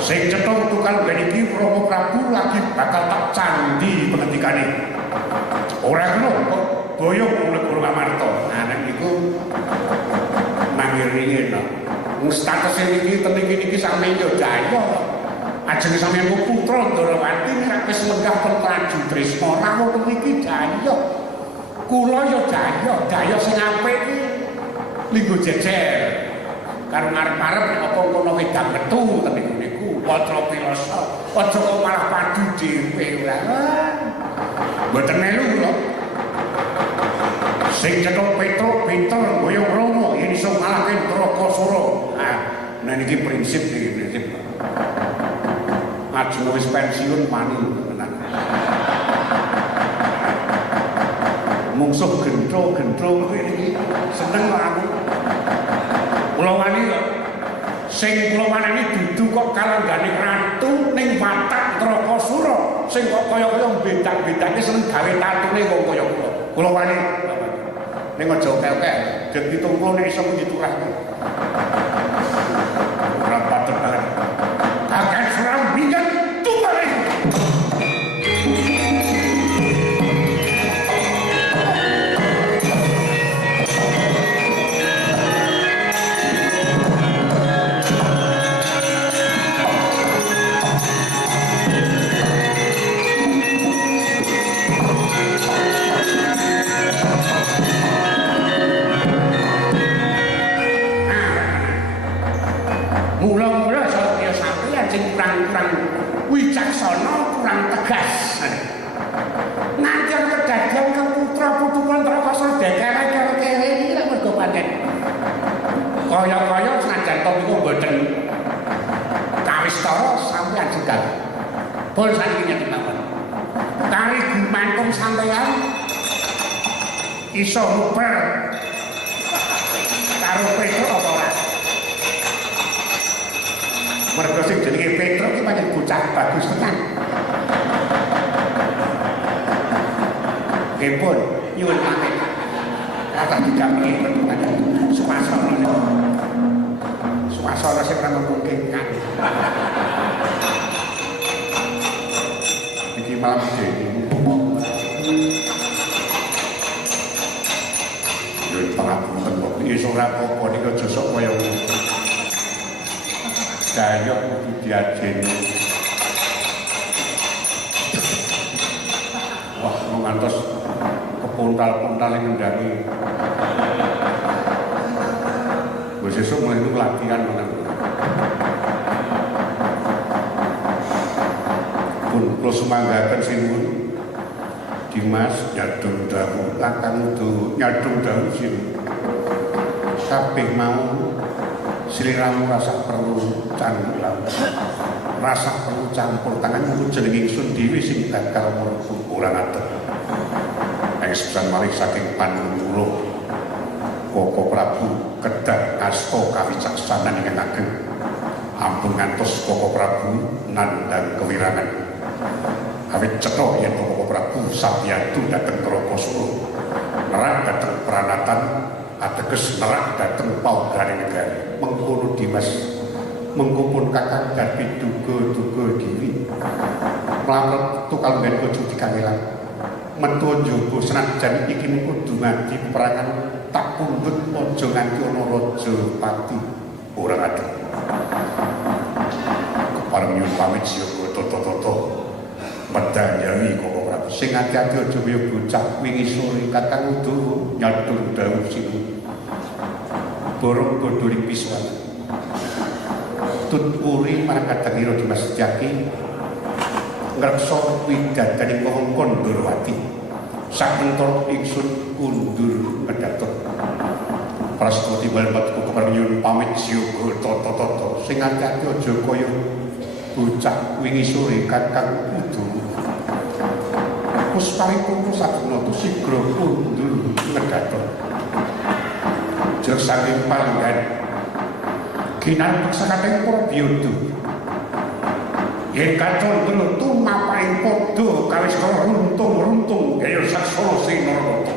Sing cetung tukang ben iki Rama Prabu lagi bakal tak candi pengendikane. Ora ngono kok boyong oleh Guru Amarta. Nah nek niku mangiringe to. Wong status iki ten iki sampeyan yo jaya. Ajeng sampeyan putra Ndarawati nek wis lenggah Praju Trisna rawuh iki jaya. Kula yo jaya sing apik iki linggo jejer. Karo ngarep-arep apa kono wedang metu ten niku Watra Pilasa. Aja kok malah padu dhewe ora. Mboten melu kula. Sing cetok Petruk pinter boyong Rama yen iso ngalahke Trakasura. Nah niki prinsip iki prinsip. Maju wis pensiun mani tenan. Mungsuh gendro iki seneng kok aku. Kula wani kok sing kula wanani dudu kok kalanggane ratu ning watak Trakasura sing kok kaya-kaya bedak-bedake seneng gawe tatune wong kaya kula. Kula wani. Ning aja oke-oke, jet 70 nek iso diturahke. Ora patut banget. Kakek serambingan tuwale. Mula-mula saya sampeyan sing kurang wicaksana, kurang tegas. Nanti kedadian ke putra-putra Trakasura dekere-kere iki lek mergo pancen. Kaya-kaya senajan to niku mboten kawistara sampeyan jegal. Pun saniki nyeti mawon. Kari gumantung sampeyan iso nguper karo Petruk apa ora? Mergo sing jenenge Petruk iki pancen bocah bagus tenan. Nggih pun nyuwun pamit. Kata didampingi pertukaran suasana sing ora memungkinkan. Iki malam iki. Yo pangapunten kok iso ora apa-apa nika aja sok kaya Dayok kudu diajeni. Wah, ngantos kepuntal-puntal ngendangi. Wis sesuk mulai latihan menan. Pun kula sumanggaken sinuwun Dimas nyadung dawuh Kakang Udo nyadung dawuh sinuwun. Kabeh mau sliramu rasa perlu campur rasa perlu campur tangan mulut jeneng ingsun dhewe sing bakal mlebu ora ngaten. Sepisan malih saking panunggulo Koko Prabu kedah asta kawicaksanan ingkang ageng ampun ngantos Koko Prabu nandhang kewirangan awit cetha yen Koko Prabu sabyadu dhateng Traposura nerak dhateng Pranatan ateges nerak dhateng paugeran negari mengkono Dimas mengkupun kakang garpi duga-duga diri mlampet tukal ben kudu dikangelan metu njaba senajan iki kudu mati peperangan tak pundhut aja nganti ana raja pati ora adem kepareng nyuwun pamit siya toto-toto medhanyawi Koko Prabu sing ati-ati aja kaya bocah wingi sore Kakang Udo nyadung dawuh siku borong godhori pisuan tutpuri marakadangira Dimas Setyaki ngreksa widadaning kongkon Ndorowati sakentor ingsun kundur medhatot prastawa timbal patuku kepareng pamit siyoga tata-tata sing ati-ati aja kaya bocah wingi sore Kakang Udo pusparipun sadina sigra kundur medhatot jur saking panggan ginan sakating para biyada yen kacon kula tumapaing padha kawis kala runtung-runtung kaya saksara Sinarata